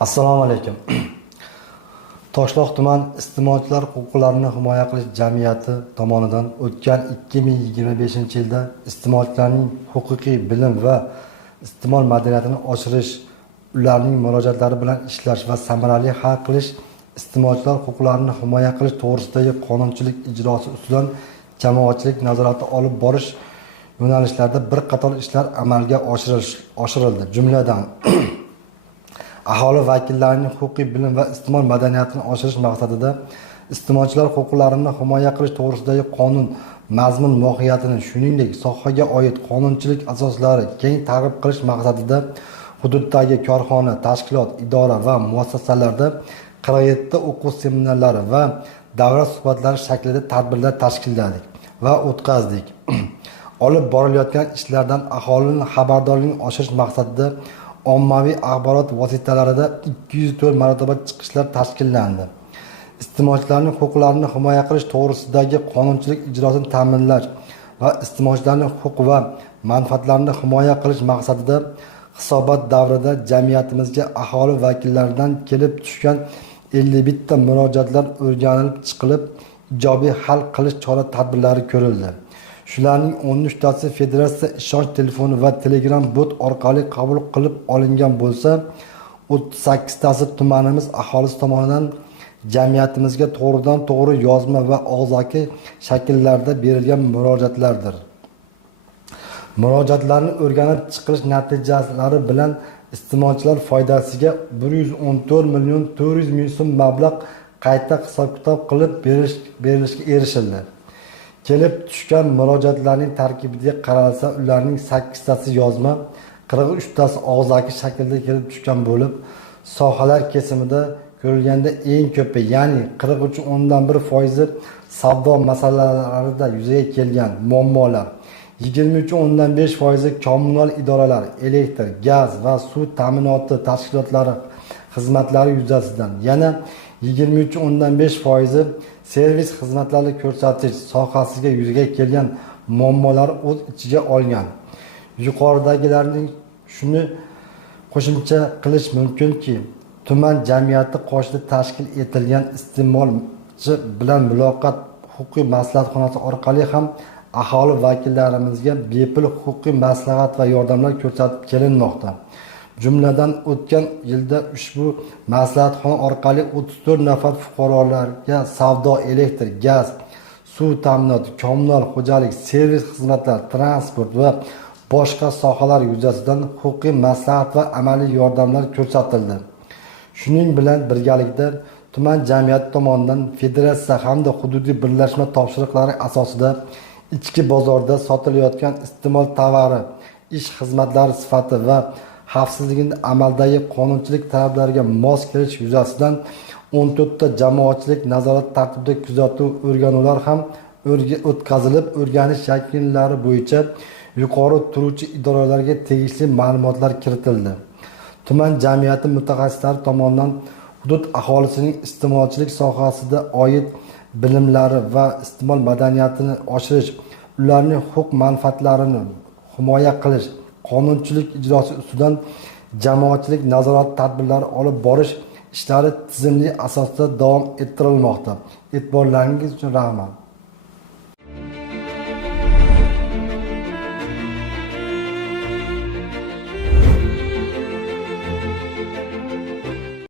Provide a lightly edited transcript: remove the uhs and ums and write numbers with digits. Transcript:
Assalomu alaykum. Toshloq tuman iste'molchilar huquqlarini himoya qilish jamiyati tomonidan o'tgan 2025-yilda iste'molchilarning huquqiy bilim va iste'mol madaniyatini oshirish, ularning murojaatlari bilan ishlash va samarali hal qilish, iste'molchilar huquqlarini himoya qilish to'g'risidagi qonunchilik ijrosi ustidan jamoatchilik nazorati olib borish yo'nalishlarida bir qator ishlar amalga oshirildi. Jumladan aholi vakillarining huquqiy bilim va iste'mol madaniyatini oshirish maqsadida iste'molchilar huquqlarini himoya qilish to'g'risidagi qonun mazmun mohiyatini, shuningdek sohaga oid qonunchilik asoslari keng targ'ib qilish maqsadida hududdagi korxona, tashkilot, idora va muassasalarda 47 ta o'quv seminarlari va davra suhbatlari shaklida tadbirlar tashkilladik va o'tkazdik. Olib borilayotgan ishlardan aholining xabardorligini oshirish maqsadida ommaviy axborot vositalarida 204 marotaba chiqishlar tashkillandi. Iste'molchilarning huquqlarini himoya qilish to'g'risidagi qonunchilik ijrosini ta'minlash va iste'molchilarning huquq va manfaatlarini himoya qilish maqsadida hisobot davrida jamiyatimizga aholi vakillaridan kelib tushgan 51 ta murojaatlar o'rganilib chiqilib, ijobiy hal qilish chora-tadbirlari ko'rildi. Shularning 13 tasi federatsiya ishonch telefoni va Telegram bot orqali qabul qilib olingan bo'lsa, 38 tasi tumanimiz aholisi tomonidan jamiyatimizga to'g'ridan-to'g'ri yozma va og'zaki shakllarda berilgan murojaatlardir. Murojaatlarni o'rganib chiqilish natijalari bilan iste'molchilar foydasiga 114 million 400 ming so'm mablag' qayta hisob-kitob qilib berilishga erishildi. Kelib tushgan murojaatlarning tarkibiga qaralsa, ularning 8 tasi yozma, 43 tasi og'zaki shaklda kelib tushgan bo'lib, sohalar kesimida ko'rilganda eng ko'pi, ya'ni 43.1% savdo masalalarida yuzaga kelgan muammolar, 23.5% kommunal idoralar, elektr, gaz va suv ta'minoti tashkilotlari xizmatlari yuzasidan, yana 23.5% servis xizmatlari ko'rsatish sohasiga yuzaga kelgan muammolar o'z ichiga olgan. Yuqoridagilarning shuni qo'shimcha qilish mumkinki, tuman jamiyati qoshida tashkil etilgan iste'molchi bilan muloqot huquqiy maslahatxonasi orqali ham aholi vakillarimizga bepul huquqiy maslahat va yordamlar ko'rsatib kelinmoqda. Jumladan o'tgan yilda ushbu maslahatxona orqali 34 nafar fuqarolarga savdo, elektr, gaz, suv ta'minoti, kommunal xo'jalik, servis xizmatlar, transport va boshqa sohalar yuzasidan huquqiy maslahat va amaliy yordamlar ko'rsatildi. Shuning bilan birgalikda tuman jamiyati tomonidan federatsiya hamda hududiy birlashma topshiriqlari asosida ichki bozorda sotilayotgan iste'mol tovari, ish xizmatlari sifati va xavfsizligini amaldagi qonunchilik talablariga mos kelish yuzasidan 14 ta jamoatchilik nazorat tartibida kuzatuv o'rganuvlar ham o'tkazilib, o'rganish yakunlari bo'yicha yuqori turuvchi idoralarga tegishli ma'lumotlar kiritildi. Tuman jamiyati mutaxassislari tomonidan hudud aholisining iste'molchilik sohasida oid bilimlari va iste'mol madaniyatini oshirish, ularning huquq manfaatlarini himoya qilish, qonunchilik ijrosi ustidan jamoatchilik nazorat tadbirlari olib borish ishlari tizimli asosda davom ettirilmoqda. E'tiborlaringiz uchun rahmat.